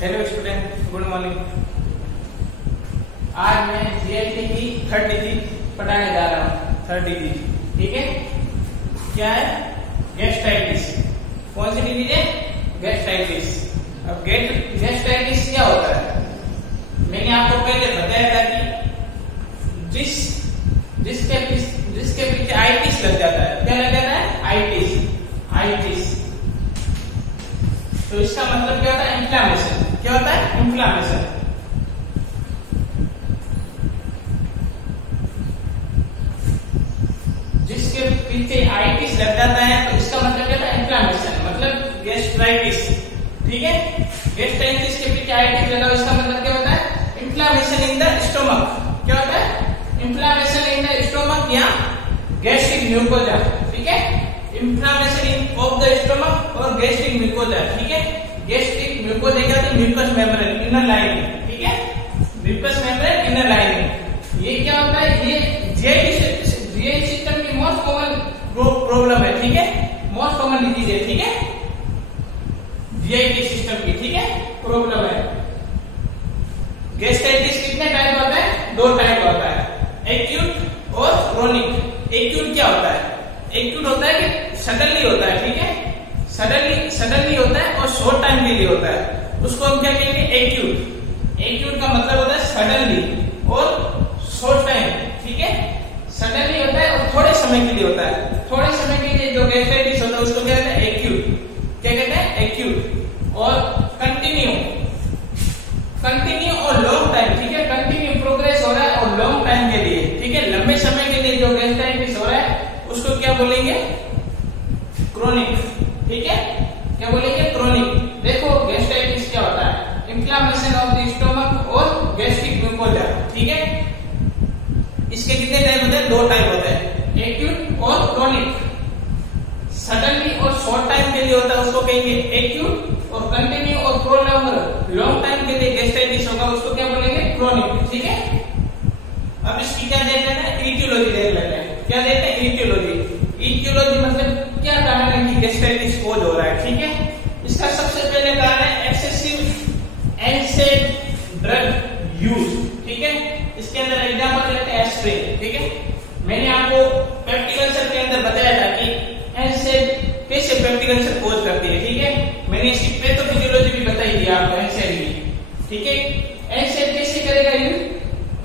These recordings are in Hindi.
Hello student, good morning. आज मैं जीएलटी की थर्ड डिजीज पढ़ाने जा रहा हूँ। थर्ड डिजीज, ठीक है। क्या है? गैस्ट्राइटिस। कौन सी डिजीज है? गैस्ट्राइटिस। अब गैस्ट्राइटिस क्या होता है? मैंने आपको पहले बताया था कि जिसके पीछे आइटिस लग जाता है। क्या लग जाता है? आइटिस। तो इसका मतलब क्या होता है? इन्फ्लामेशन। क्या होता है? इन्फ्लामेशन। जिसके पीछे आइटिस लग जाता है तो इसका मतलब क्या होता है? इन्फ्लामेशन, मतलब गैस्ट्राइटिस। ठीक है। गैस्ट्राइटिस के पीछे आइटिस लगा, इसका मतलब क्या होता है? Inflammation in the stomach. क्या होता है? इन्फ्लामेशन इन द स्टोमक या गैस्ट्रिक म्यूकोजा। ठीक है। Inflammation in of the stomach और गैस्ट्रिक म्यूकोजा। ठीक है। गैस्ट्रिक म्यूकोजा क्या होता है? Mucus membrane, inner lining. ठीक है। Mucus membrane, inner lining. ये क्या होता है? ये जीआई सिस्टम की मोस्ट कॉमन प्रॉब्लम है। ठीक है। मोस्ट कॉमन डिजीज है। ठीक है। जीआई सिस्टम की, ठीक है, प्रॉब्लम है। गैस्ट्राइटिस कितने टाइप होता है? 2 टाइप होता है, एक्यूट और क्रोनिक। एक्यूट क्या होता है? एक्यूट होता है कि सडनली होता है। ठीक है। सडनली होता है और शॉर्ट टाइम के लिए होता है। उसको हम क्या कहेंगे? एक्यूट का मतलब होता है सडनली और शॉर्ट टाइम। ठीक है। सडनली होता है और थोड़े समय के लिए होता है। थोड़े समय के लिए जो गैस्ट्राइटिस होता है उसको क्या कहते हैं? एक्यूट। क्या कहते हैं? एक्यूट। और कंटिन्यू और लॉन्ग टाइम। ठीक है। कंटिन्यू प्रोग्रेस हो रहा है और लॉन्ग टाइम के लिए। ठीक है। लंबे समय के लिए जो गैस्ट्राइटिस हो रहा है उसको क्या बोलेंगे? क्रोनिक। ठीक है। क्या बोलेंगे? क्रोनिक। देखो गैस्ट्राइटिस क्या होता है? इन्फ्लामेशन ऑफ द स्टोमक और गैस्ट्रिक म्यूकोजा। ठीक है। इसके कितने टाइप होते हैं? 2 टाइप होते हैं, एक्यूट और क्रोनिक। सडनली और शॉर्ट टाइम के लिए होता है उसको कहेंगे एक्यूट, और कंटिन्यू और प्रोलॉन्ग लॉन्ग टाइम के लिए गैस्ट्राइटिस होगा उसको क्या बोलेंगे? क्रोनिक। ठीक है। अब इसकी क्या देख लेते हैं? इटियोलॉजी देख लेते हैं। क्या देखते हैं? इटियोलॉजी मतलब क्या कारण है कि गैस्ट्राइटिस कोज हो रहा है। ठीक है। इसका सबसे पहले कारण है एक्सेसिव एनसेड ड्रग यूज। ठीक है। इसके अंदर एग्जांपल लेते हैं एस्पिरिन। ठीक है। मैंने आपको पेप्टिक अल्सर के अंदर बताया था कि एनसेड कैसे पेप्टिक अल्सर कोज करती है। ठीक है। मैंने इसकी पैथोफिजियोलॉजी भी बताई थी आपको, एनसेड की। ठीक है। एनसेड कैसे करेगा यूज,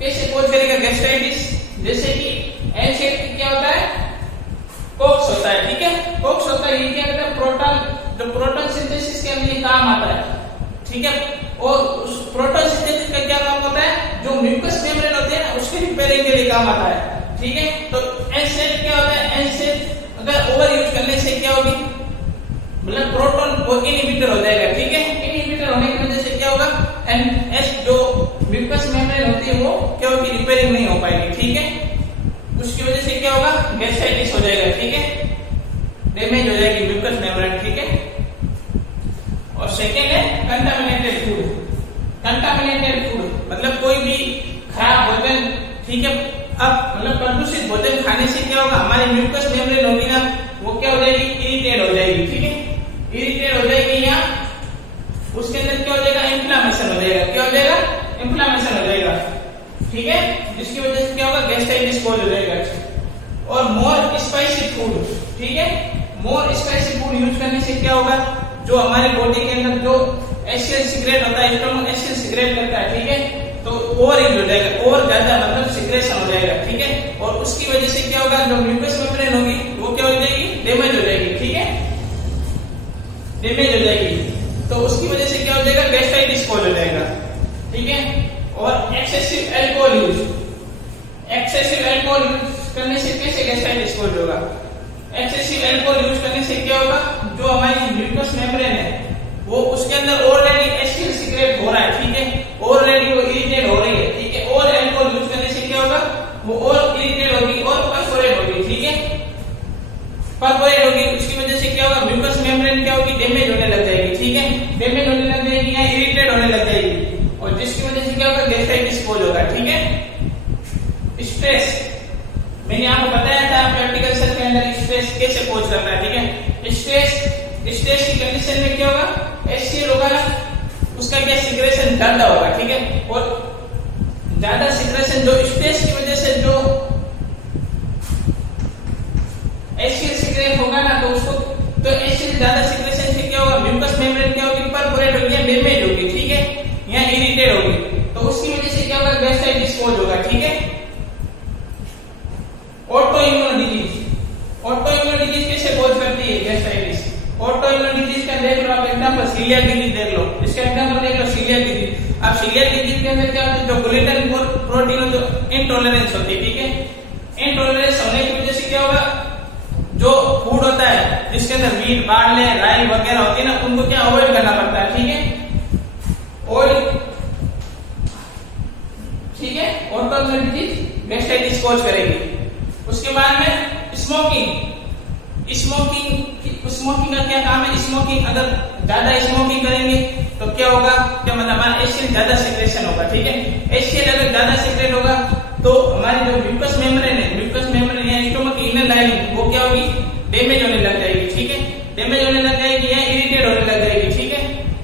कैसे कोज करेगा गैस्ट्राइटिस? जैसे कि एनसेड क्या होता है? कोक्स होता है। ठीक है। कोक्स होता है, ये क्या करता है? प्रोटॉन सिंथेसिस के लिए काम आता है। ठीक है। और उस प्रोटॉन सिंथेसिस का क्या काम होता है? जो म्यूकस मेम्ब्रेन होते हैं उसके रिपेयरिंग के लिए काम आता है। ठीक है। तो एनसेड क्या होता है? एनसेड अगर ओवर यूज करने से क्या होगी? मतलब प्रोटॉन वो इनहिबिटर हो जाएगा। ठीक है। इनहिबिटर होने की वजह से क्या होगा? एनएस जो म्यूकस मेम्ब्रेन होती है वो क्या होगी? रिपेयरिंग नहीं हो पाएगी। ठीक है। उसकी वजह से क्या होगा? गैस्ट्राइटिस हो जाएगा। ठीक है। डैमेज हो जाएगी म्यूकस मेम्ब्रेन। ठीक है। और सेकेंड है कंटामिनेटेड फूड। कंटामिनेटेड फूड मतलब कोई भी खराब भोजन। ठीक है। अब मतलब प्रदूषित भोजन खाने से क्या होगा? हमारी म्यूकस मेम्ब्रेन होगी ना, वो क्या हो जाएगी? इरिटेट हो जाएगी। ठीक है। इरिटेट हो जाएगी या उसके अंदर क्या हो जाएगा? इन्फ्लामेशन हो जाएगा। क्या हो जाएगा? इन्फ्लामेशन हो जाएगा। ठीक है। जिसकी वजह से क्या होगा? गैस्ट्राइटिस कोज हो जाएगा। और मोर स्पाइसी फूड। ठीक है। मोर स्पाइसी फूड यूज करने से क्या होगा? जो हमारे बॉडी के अंदर जो एसिड सिक्रेट होता है, स्टोमक एसिड सिक्रेट करता है। ठीक है। तो ओवर यूज हो जाएगा, और ज्यादा मतलब सिक्रेशन हो जाएगा। ठीक है। और उसकी वजह से क्या होगा? जो म्यूकस मेम्ब्रेन होगी वो क्या हो जाएगी? डैमेज हो जाएगी। ठीक है। डैमेज हो जाएगी तो उसकी वजह से क्या हो जाएगा? गैस्ट्राइटिस कोज हो जाएगा। ठीक है। और एक्सेसिव अल्कोहल यूज करने से कैसे गैस्ट्राइटिस कोज होगा? एक्सेसिव अल्कोहल यूज करने से क्या होगा? जो हमारी म्यूकस मेम्ब्रेन है वो उसके अंदर ऑलरेडी एसिड सिक्रेट हो रहा है। ठीक है। ऑलरेडी वो इरिटेट हो रही है। ठीक है। और अल्कोहल यूज करने से क्या होगा? वो और इरिटेट होगी और परफोरेट होगी। ठीक है। परफोरेट होगी, उसकी वजह से क्या होगा? म्यूकस मेम्ब्रेन क्या होगी? डैमेज होने लग जाएगी। ठीक है। डैमेज होने लग जाएगी या इरिटेट होने लग जाएगी, और जिसकी वजह से क्या होगा? गैस्ट्राइटिस कोज होगा। ठीक है। स्ट्रेस मैंने आपको बताया था पेप्टिक अल्सर के अंदर स्ट्रेस कैसे कोज करता है। ठीक है। स्ट्रेस की कंडीशन में क्या होगा? HCl होगा ना, उसका क्या सिक्रेशन ज्यादा होगा, ठीक है। और ज्यादा सिक्रेशन जो स्ट्रेस की वजह से जो एसिड सिक्रेट होगा ना, तो उसको तो एसिड ज्यादा सिक्रेशन से क्या होगा, म्यूकस मेम्ब्रेन क्या होगी, परफोरेट होगी, डैमेज होगी, ठीक है, या इरिटेट होगी, तो उसकी वजह से क्या होगा, गैस्ट्राइटिस कॉज होगा, ठीक है। Auto immune disease, auto immune disease कैसे कॉज करती है गैस्ट्राइटिस? ऑटो इम्यून डिजीज का देख लो आप एग्जांपल, सीलियाक डिजीज देख लो, इसका एग्जांपल देख लो सीलियाक डिजीज। अब सीलियाक डिजीज के अंदर क्या होता है, जो ग्लूटेन प्रोटीन जो इंटॉलरेंस होती है, ठीक है, इंटॉलरेंस होने की वजह से क्या होगा, जो फूड होता है जिसके अंदर वीट, बार्ले, राई वगैरह होती है ना, उनको क्या अवॉइड करना पड़ता है, ठीक है। ऑयल, ठीक है, auto immune disease gastritis cause करेगी। उसके बाद में स्मोकिंग, स्मोकिंग का क्या काम है, स्मोकिंग अगर ज्यादा स्मोकिंग करेंगे तो क्या होगा, क्या मतलब हमारा एसिड ज्यादा सिक्रेशन होगा, ठीक है। एसिड अगर ज्यादा सिक्रेट होगा तो हमारी जो म्यूकस मेम्ब्रेन है, म्यूकस मेम्ब्रेन या स्टोमक की इनर लाइनिंग वो क्या होगी, डैमेज होने लग जाएगी, ठीक है, डैमेज होने लग जाएगी या इरिटेट होने लग जाएगी, ठीक है।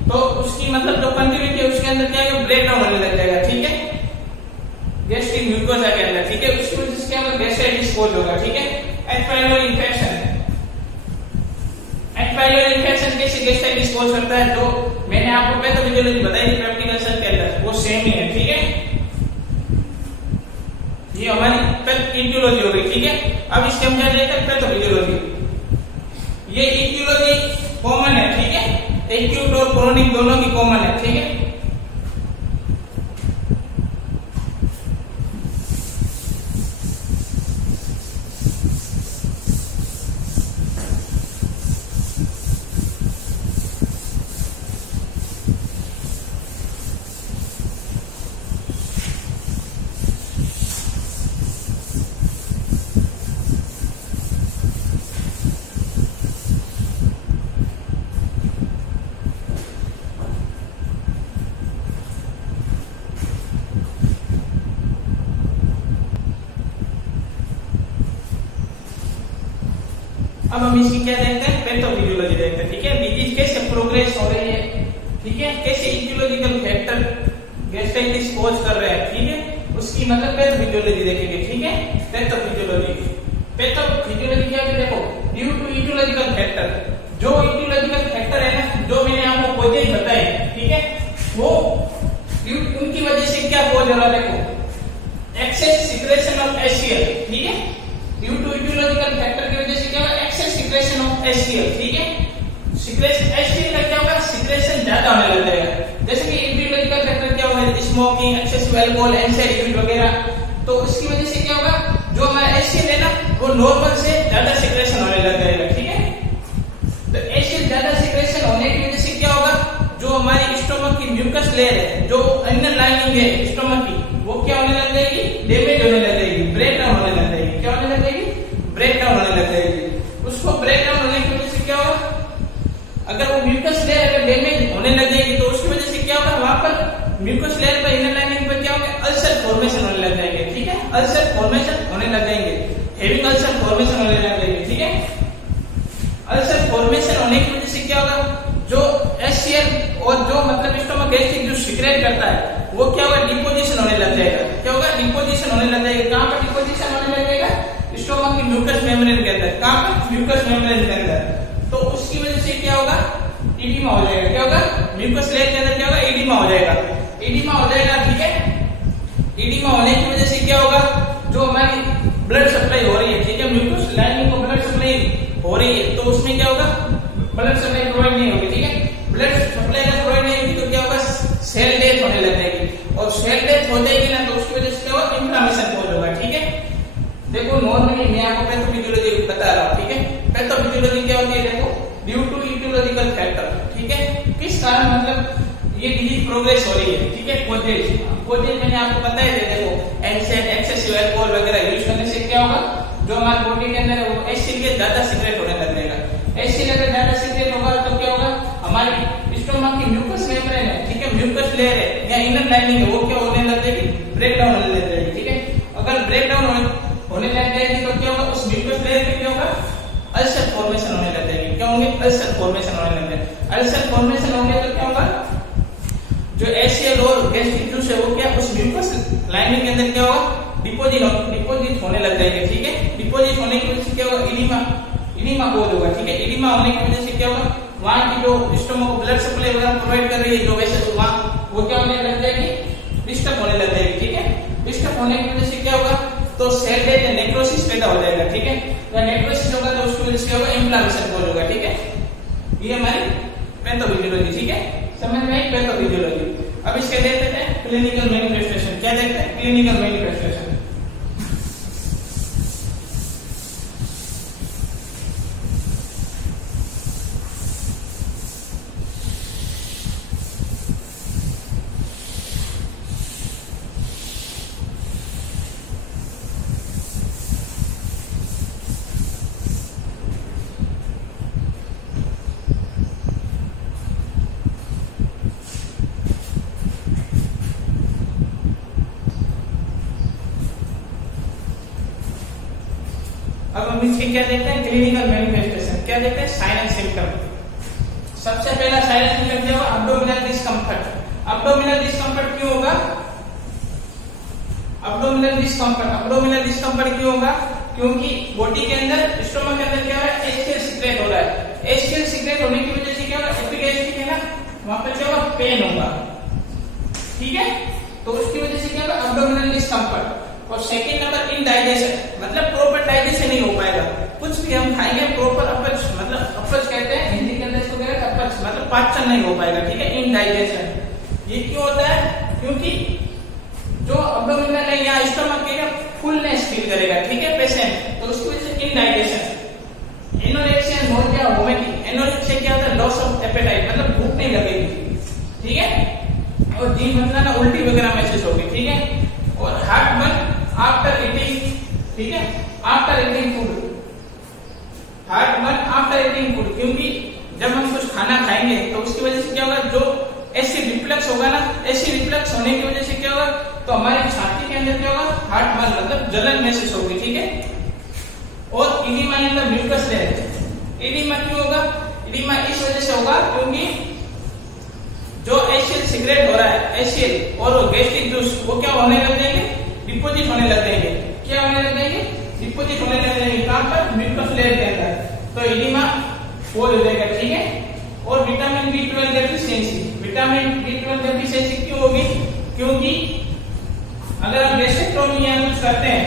तो उसकी मतलब जो कंटिन्यूटी है उसके अंदर क्या है, ब्रेक डाउन होने लग जाएगा, ठीक है, गैस्ट्रिक म्यूकोसा के अंदर, ठीक है। उसकी वजह से क्या होगा, गैस्ट्राइटिस कॉज होगा, ठीक है। H pylori infection, H pylori infection कैसे गैस्ट्राइटिस कॉज करता है, जो मैंने आपको पैथोफिजियोलॉजी बताई थी प्रैक्टिकल सेल के अंदर, वो सेम ही है, ठीक है। ये हमारी इटियोलॉजी हो गई, ठीक है। अब इसके हम क्या देखते हैं, पैथोफिजियोलॉजी। ये इटियोलॉजी कॉमन है, ठीक है, एक्यूट और क्रोनिक दोनों की कॉमन है, ठीक है। अब हम इसकी क्या देखते हैं, पैथोफिजियोलॉजी देखते हैं, ठीक है। डिजीज कैसे प्रोग्रेस हो रही है, ठीक है, कैसे इटियोलॉजिकल फैक्टर गैस्ट्राइटिस कॉज कर रहे हैं, ठीक है, उसकी मतलब पैथोफिजियोलॉजी देखेंगे, ठीक है। पैथोफिजियोलॉजी क्या है, देखो ड्यू टू इटियोलॉजिकल फैक्टर, जो इटियोलॉजिकल फैक्टर है ना, जो मैंने आपको कॉजेज बताए, ठीक है, वो उनकी वजह से क्या कॉज हो रहा है, देखो एक्सेस सिक्रेशन ऑफ HCl, ठीक है, ड्यू टू इटियोलॉजिकल फैक्टर की वजह से क्या होगा, एक्सेस सिक्रेशन ऑफ HCl, ठीक है। सिक्रेशन HCl का क्या होगा, सिक्रेशन ज्यादा होने लग जाएगा। जैसे कि इटियोलॉजिकल फैक्टर क्या होगा, स्मोकिंग, एक्सेसिव अल्कोहल, एनसाइड यूज वगैरह, तो उसकी वजह से क्या होगा, जो हमारा HCl है ना, वो नॉर्मल से ज्यादा सिक्रेशन होने लग जाएगा, ठीक है। तो HCl ज्यादा सिक्रेशन होने की वजह से क्या होगा, जो हमारी स्टोमक की म्यूकस लेयर है, जो इनर लाइनिंग है स्टोमक की, वो क्या होने लग जाएगी, डैमेज होने लग जाएगी, ब्रेक डाउन होने लग जाएगी, क्या होने लग जाएगी, ब्रेक डाउन होने लग जाएगी। उसको ब्रेक डाउन होने की वजह से क्या होगा, अगर वो म्यूकस लेयर अगर डैमेज होने लग जाएगी तो उसकी वजह से क्या होगा, वहां पर म्यूकस लेयर पर इनर लाइनिंग पर क्या होगा, अल्सर फॉर्मेशन होने लग जाएंगे, ठीक है, अल्सर फॉर्मेशन होने लग जाएंगे, हेविंग अल्सर फॉर्मेशन होने लग जाएंगे, ठीक है। अल्सर फॉर्मेशन होने की वजह से क्या होगा, जो HCl और जो मतलब स्टोमक एसिड जो सिक्रेट करता है वो क्या होगा, डिपोजिशन होने लग जाएगा, क्या होगा, डिपोजिशन होने लग जाएगा। कहां पर डिपोजिशन होने लग जाएगा, स्टोमक की म्यूकस मेम्ब्रेन के अंदर, कहां पर, म्यूकस मेम्ब्रेन के अंदर। तो उसकी वजह से क्या होगा, इडिमा हो जाएगा, क्या होगा, म्यूकस लेयर के अंदर क्या होगा, इडिमा हो जाएगा, इडिमा हो जाएगा, ठीक है। इडिमा होने की वजह से क्या होगा, जो हमारी ब्लड सप्लाई हो रही है, ठीक है, म्यूकस लाइनिंग को ब्लड सप्लाई हो रही है, तो उसमें क्या होगा, ब्लड सप्लाई प्रोवाइड नहीं होगी, ठीक है। ब्लड सप्लाई अगर प्रोवाइड नहीं होगी तो क्या होगा, सेल डेथ होने लग जाएगी, और सेल डेथ हो जाएगी ना, तो उसकी वजह से क्या होगा, इन्फ्लेमेशन कॉज होगा, ठीक है। देखो नॉर्मली मैं आपको पैथोफिजियोलॉजी बता रहा हूँ, ठीक है। पैथोफिजियोलॉजी क्या होती है, देखो ड्यू टू इटियोलॉजिकल फैक्टर, ठीक है, किस कारण मतलब ये डिजीज प्रोग्रेस हो रही है, ठीक है। कोजेज मैंने आपको बताया है, देखो एनसाइड, एक्सेसिव अल्कोहल वगैरह यूज करने से क्या होगा, जो हमारे बॉडी के अंदर है वो HCl के ज्यादा सिक्रेट होने लग जाएगा। HCl अगर ज्यादा सिक्रेट होगा तो क्या होगा, हमारी स्टोमक की म्यूकस मेम्ब्रेन है, ठीक है, म्यूकस लेयर है या इनर लाइनिंग है, वो क्या होने लग जाएगी, ब्रेक डाउन होने लग जाएगी, ठीक है। अगर ब्रेक डाउन होने लग जाएगी तो क्या होगा, उस म्यूकस लेयर पे क्या होगा, अल्सर फॉर्मेशन होने लग जाएगी, क्या होंगे, अल्सर फॉर्मेशन होने लग जाएगी। अल्सर फॉर्मेशन हो गया तो क्या होगा, जो HCl और गैस्ट्रिक जूस है वो क्या उस म्यूकस लाइनिंग के अंदर क्या होगा डिपोजिट होने लग जाएंगे, ठीक है। डिपोजिट होने की वजह से क्या होगा इडिमा कोज होगा, ठीक है। इडिमा होने की वजह से क्या होगा वहां की जो स्टोमक को ब्लड सप्लाई वगैरह प्रोवाइड कर रही है जो वैसे तो वहां वो क्या होने लग जाएगी डिस्टर्ब होने लग जाएगी, ठीक है। डिस्टर्ब होने की वजह से क्या होगा तो सेल डेथ या नेक्रोसिस पैदा हो जाएगा, ठीक है। या नेक्रोसिस होगा तो उसकी वजह से होगा इन्फ्लेमेशन कोज होगा, ठीक है। ये हमारी पैथोफिजियोलॉजी, ठीक है, समझ में आई पैथोफिजियोलॉजी। अब इसके देखते हैं क्लिनिकल मैनिफेस्टेशन। क्या देखते हैं क्लिनिकल मैनिफेस्टेशन। अब हम इसके क्या देखते हैं क्लिनिकल मैनिफेस्टेशन। क्या देखते हैं साइन एंड सिम्टम। सबसे पहला साइन एंड सिम्टम क्या होगा अब्डोमिनल डिस्कम्फर्ट। अब्डोमिनल डिस्कम्फर्ट क्यों होगा अब्डोमिनल डिस्कम्फर्ट क्यों होगा क्योंकि बॉडी के अंदर स्टोमक के अंदर क्या है HCl सीक्रेट हो रहा है। HCl सीक्रेट होने की वजह से क्या होगा एपिगैस्ट्रिक है ना वहां पर क्या होगा पेन होगा, ठीक है। तो उसकी वजह से क्या होगा अब्डोमिनल डिस्कम्फर्ट। और सेकंड नंबर इनडाइजेशन, मतलब प्रॉपर डाइजेशन नहीं हो पाएगा। कुछ भी हम खाएंगे प्रॉपर अपच, मतलब अपच कहते हैं हिंदी के अंदर इसको कहते हैं अपच, मतलब पाचन नहीं हो पाएगा, ठीक है। इनडाइजेशन ये क्यों होता है क्योंकि जो अब्डोमिनल है यहाँ स्टमक के फुलनेस फील करेगा, ठीक है पेशेंट, तो उसकी वजह से indigestion. Anorexia nausea vomiting. Anorexia क्या होता है लॉस ऑफ एपेटाइट, मतलब भूख नहीं लगेगी, ठीक है। और जी मतलब ना उल्टी वगैरह महसूस होगी, ठीक है। और हार्टबर्न आफ्टर ईटिंग, ठीक है, after eating food. Heartburn after eating food क्योंकि जब हम कुछ खाना खाएंगे तो उसकी वजह से क्या होगा जो एसिड रिफ्लक्स होगा ना, एसिड रिफ्लक्स होने की वजह से क्या होगा तो हमारी छाती के अंदर क्या होगा हार्टबर्न मतलब जलन महसूस होगी, ठीक है। और oedema in the mucus layer. Oedema क्यों होगा इडिमा इस वजह से होगा क्योंकि जो HCl सीक्रेट हो रहा है HCl और गैस्ट्रिक जूस वो क्या होने लग जाएंगे डिपोजिट होने लग जाएंगे। क्या होने लग जाएंगे डिपोजिट होने लग जाएंगे कहां पर म्यूकस लेयर के अंदर, तो इडिमा हो जाएगा, ठीक है। और vitamin B12 deficiency. Vitamin B12 deficiency क्यों होगी क्योंकि अगर हम गैस्ट्रेक्टोमी यूज करते हैं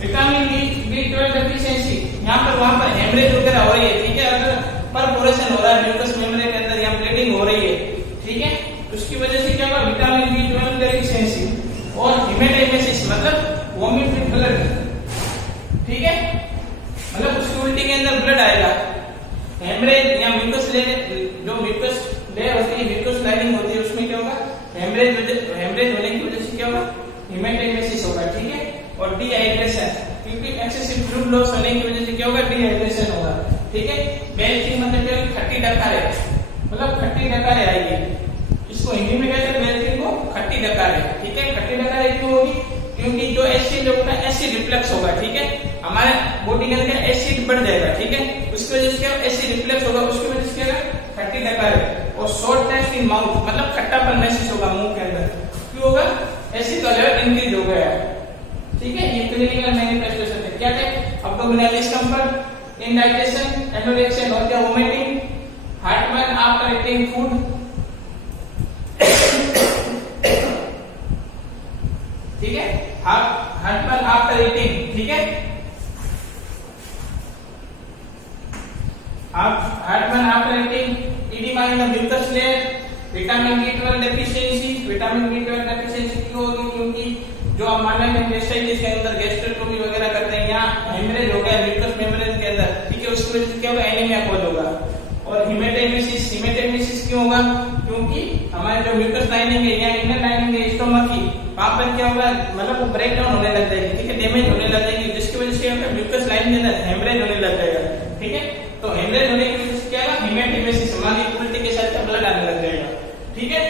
विटामिन B12 डेफिशिएंसी यहाँ पर वहां पर हेमरेज वगैरह हो रही है, ठीक है। अगर परफोरेशन हो रहा है म्यूकस मेम्ब्रेन के अंदर या ब्लीडिंग हो रही है, ठीक है, उसकी वजह से क्या होगा विटामिन B12 डेफिशिएंसी। और हेमेटोमेसिस मतलब वॉमिट विद ब्लड, ठीक है, मतलब उसकी उल्टी के अंदर ब्लड आएगा। हेमरेज या म्यूकस लेयर जो म्यूकस लेयर होती है म्यूकस लाइनिंग होती है उसमें क्या होगा हेमरेज होने की वजह से क्या होगा हेमेटोमेसिस होगा, ठीक है। और डिहाइड्रेशन क्योंकि एक्सेसिव फ्लूइड लॉस होने की वजह से क्या होगा डिहाइड्रेशन होगा, ठीक है। बेल्चिंग मतलब क्या खट्टी डकारे, मतलब खट्टी डकारे आएगी। इसको हिंदी में कहते हैं बेल्चिंग को खट्टी डकारे, ठीक है। खट्टी डकारे क्यों होगी क्योंकि जो एसिड होता है एसिड रिफ्लक्स होगा, ठीक है। हमारे बॉडी के अंदर एसिड बढ़ जाएगा, ठीक है, उसकी वजह से क्या एसिड रिफ्लक्स होगा, उसकी वजह से क्या खट्टी डकारे। और शॉर्ट टेस्ट इन माउथ मतलब खट्टापन महसूस होगा मुंह के अंदर, क्यों होगा एसिड का लेवल इंक्रीज हो गया है, ठीक है। ये क्लिनिकल मैनिफेस्टेशन है। क्या है abdominal discomfort, indigestion, anorexia nausea vomiting, heartburn after eating food, ठीक है, हार्टबर्न आफ्टर ईटिंग, ठीक है, heartburn after eating, oedema in the mucus layer, vitamin B12 deficiency. Vitamin B12 deficiency क्यों होगी क्योंकि जो हम मानव इंटेस्टाइन के अंदर गैस्ट्रेक्टोमी वगैरह करते हैं यहाँ हेमरेज हो गया म्यूकस मेम्ब्रेन के अंदर, ठीक है, उसकी वजह से क्या होगा एनीमिया कोज होगा। और हिमेटेमेसिस क्यों होगा क्योंकि हमारे जो म्यूकस लाइनिंग है या इनर लाइनिंग है स्टोमक की वहां पर क्या होगा मतलब वो ब्रेक डाउन होने लग जाएगी, ठीक है, डैमेज होने लग जाएगी, जिसकी वजह से म्यूकस लाइनिंग के अंदर हेमरेज होने लग जाएगा, ठीक है। तो हेमरेज होने की वजह से क्या होगा हिमेटेमेसिस हमारी उल्टी के साथ ब्लड आने लग जाएगा, ठीक है।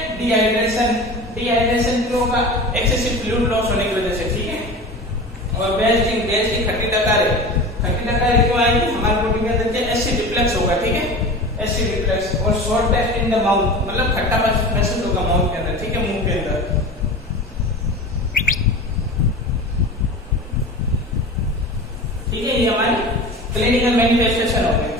डिहाइड्रेशन क्यों होगा एक्सेसिव फ्लूइड लॉस होने की वजह से, ठीक है। और बेल्चिंग खट्टी डकारे क्यों आएगी हमारे बॉडी के अंदर एसिड रिफ्लक्स होगा, ठीक है। Acid reflex. और sour taste in the mouth, मतलब खट्टा महसूस होगा माउथ के अंदर, ठीक है, मुंह के अंदर। ठीक है, ये हमारी क्लिनिकल मैनिफेस्टेशन हो गई।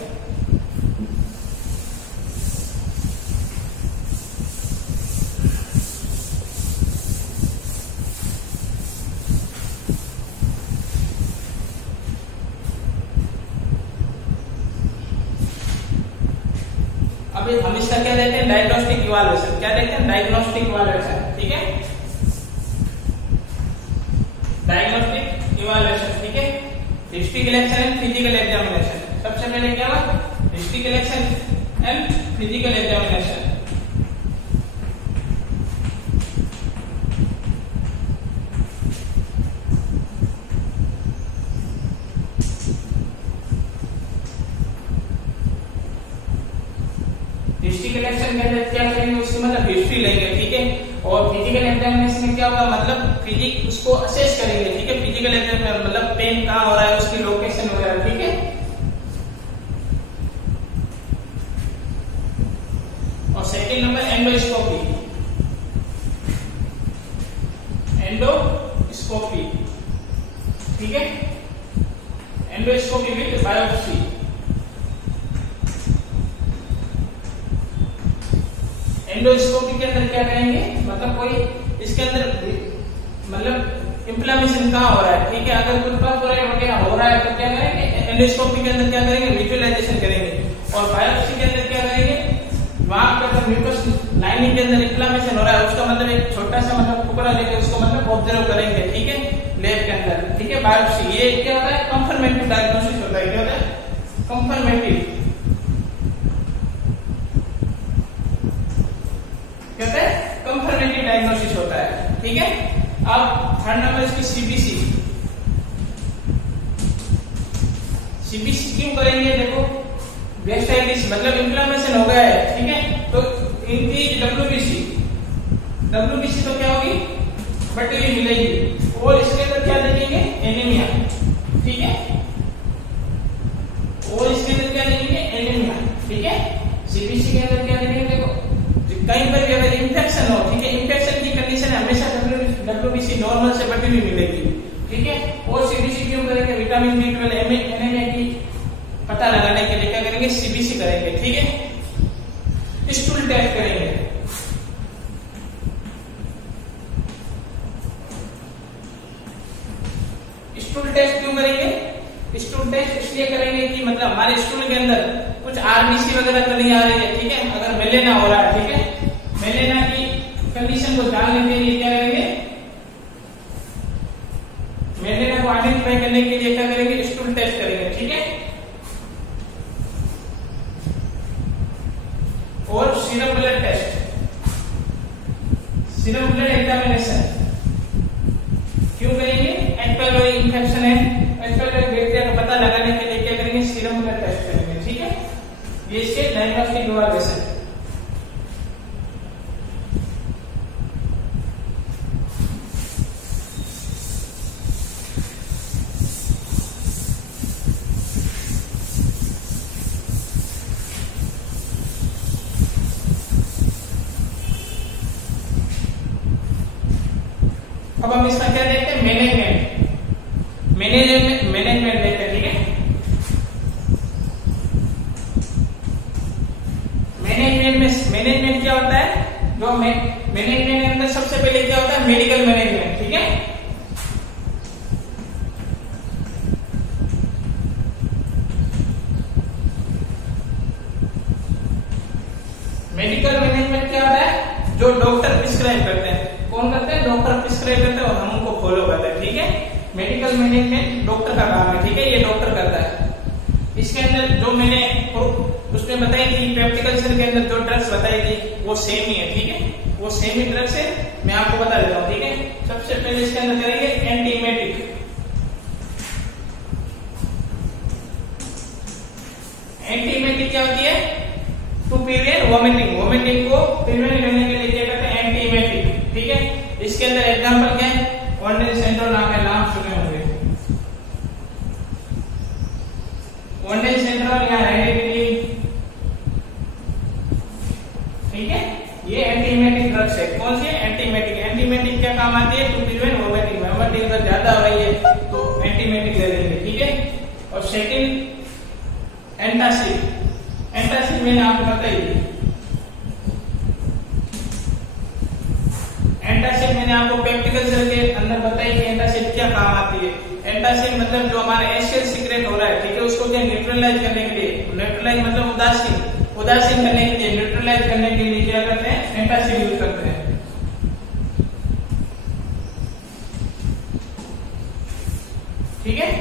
अभी हम इसका क्या देखते हैं, डायग्नोस्टिक इवैल्यूएशन। क्या देखते हैं, डायग्नोस्टिक इवैल्यूएशन, ठीक है, डायग्नोस्टिक इवैल्यूएशन, ठीक है। History collection and physical examination. सबसे पहले क्या हुआ, history collection and physical examination. History collection क्या करेंगे, उसकी मतलब हिस्ट्री लेंगे, ठीक है। और फिजिकल एग्जामिनेशन में क्या होगा, मतलब फिजिक उसको असेस करेंगे, ठीक है। फिजिकल एग्जामिनेशन मतलब पेन कहाँ हो रहा है, उसकी लोकेशन वगैरह, ठीक है। और सेकंड नंबर एंडोस्कोपी, एंडोस्कोपी, ठीक है, एंडोस्कोपी विद बायोप्सी। एंडोस्कोपी के अंदर क्या करेंगे, मतलब कोई इसके अंदर मतलब इंफ्लेमेशन कहाँ हो रहा है, ठीक है। अगर कुछ वगैरह हो रहा है तो क्या करेंगे, एंडोस्कोपी के अंदर क्या करेंगे, विजुअलाइजेशन करेंगे। और बायोप्सी के अंदर क्या करेंगे, वहां पर म्यूकस लाइनिंग के अंदर इंफ्लेमेशन हो रहा है, उसका मतलब एक छोटा सा मतलब टुकड़ा लेके उसको मतलब ऑब्जर्व करेंगे, ठीक है, लैब के अंदर, ठीक है। बायोप्सी ये क्या होता है, कंफर्मेटिव डायग्नोसिस होता है। क्या होता है, कंफर्मेटिव, कहते हैं कंफर्मेटिव डायग्नोसिस होता है, ठीक है। अब थर्ड नंबर इसकी सीबीसी। सीबीसी क्यों करेंगे, देखो वेस्टाइटिस मतलब इंफ्लेमेशन हो गया है, ठीक है, तो इनकी डब्ल्यूबीसी, डब्ल्यूबीसी तो क्या होगी, बटी हुई मिलेगी। और इसके अंदर क्या देखेंगे, एनीमिया, ठीक है। और इसके अंदर क्या देखेंगे, एनीमिया, ठीक है। सीबीसी के अंदर क्या देखेंगे, देखो कहीं पर भी अगर इंफेक्शन हो, ठीक है, इंफेक्शन की कंडीशन हमेशा डब्ल्यूबीसी नॉर्मल से बढ़ी हुई मिलेगी, ठीक है। और सीबीसी क्यों करेंगे, विटामिन B12 एनीमिया की पता लगाने के लिए क्या करेंगे, सीबीसी करेंगे, ठीक है। स्टूल टेस्ट करेंगे, स्टूल टेस्ट क्यों करेंगे, स्टूल टेस्ट इसलिए करेंगे कि मतलब हमारे स्टूल के अंदर कुछ आरबीसी वगैरह तो नहीं आ रही है, ठीक है। अगर मेलेना हो रहा है, ठीक है, मेलेना की कंडीशन को जानने के लिए क्या करेंगे, मेलेना को आइडेंटिफाई करने के लिए क्या करेंगे, स्टूल टेस्ट करेंगे, ठीक है। और serum blood test, serum blood examination क्यों करेंगे, एच पाइलोरी इंफेक्शन है, एच पाइलोरी बैक्टीरिया का पता लगाने के लिए क्या करेंगे, सीरम ब्लड टेस्ट करेंगे, ठीक है। ये इसके डायग्नोस्टिक इवैल्यूएशन। अब हम इसका क्या देखते हैं, मैनेजमेंट, मैनेजमेंट देखते हैं, ठीक है। मैनेजमेंट क्या होता है, जो मैनेजमेंट के अंदर सबसे पहले क्या होता है, मेडिकल मैनेजमेंट, ठीक है। मेडिकल मैनेजमेंट क्या होता है, जो डॉक्टर प्रिस्क्राइब करते हैं। कौन करते हैं, डॉक्टर प्रिस्क्राइब करते हैं और हम उनको फॉलो करते हैं, ठीक है। मेडिकल मैनेजमेंट डॉक्टर का काम है, ठीक है, ये डॉक्टर करता है। इसके अंदर जो मैंने उसमें बताई थी, पेप्टिकल्चर के अंदर जो ड्रग्स बताई थी वो सेम ही है, ठीक है, वो सेम ही ड्रग्स है, मैं आपको बता देता हूँ, ठीक है। सबसे पहले इसके अंदर करेंगे एंटीमेटिक, एंटीमेटिक क्या होती है, टू प्रिवेंट वोमिटिंग, वोमिटिंग को प्रिवेंट करने के लिए क्या करते हैं, एंटीमेटिक, ठीक है। इसके अंदर एग्जांपल क्या है, वनडेल सिंड्रोम नाम सुने होंगे, वनडेल सिंड्रोम या हेरिडिटी एंटीमेटिक क्या काम आती है, टू प्रिवेंट वोमिटिंग। वोमिटिंग अगर ज्यादा हो रही है तो एंटीमेटिक ले लेंगे, ठीक है। और सेकंड एंटासिड। एंटासिड मैंने आपको बताई, एंटासिड मैंने आपको प्रैक्टिकल सेल के अंदर बताई कि एंटासिड क्या काम आती है। एंटासिड मतलब जो हमारा एसिड सीक्रेट हो रहा है, ठीक है, उसको क्या न्यूट्रलाइज करने के लिए, न्यूट्रलाइज मतलब उदासीन करने के लिए, न्यूट्रलाइज करने के लिए क्या करते हैं, एंटासिड यूज करते हैं, ठीक है।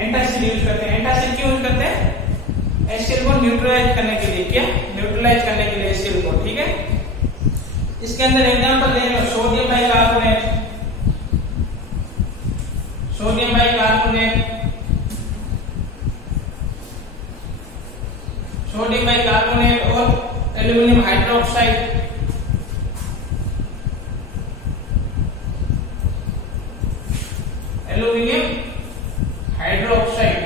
एंटासिड यूज करते हैं। एंटासिड क्यों यूज करते हैं, एसिड को न्यूट्रलाइज करने के लिए, क्या न्यूट्रलाइज करने के लिए एसिड को, ठीक है। इसके अंदर एग्जांपल दे लो, sodium bicarbonate, sodium bicarbonate, sodium bicarbonate और एल्यूमिनियम हाइड्रोक्साइड, एल्यूमिनियम हाइड्रोक्साइड,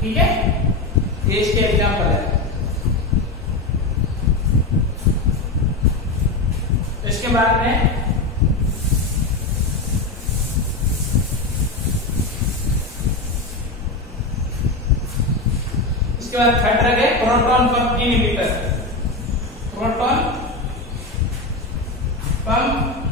ठीक है, ये इसके एग्जांपल है। इसके बाद में थर्ड ड्रग है proton pump inhibitor, proton pump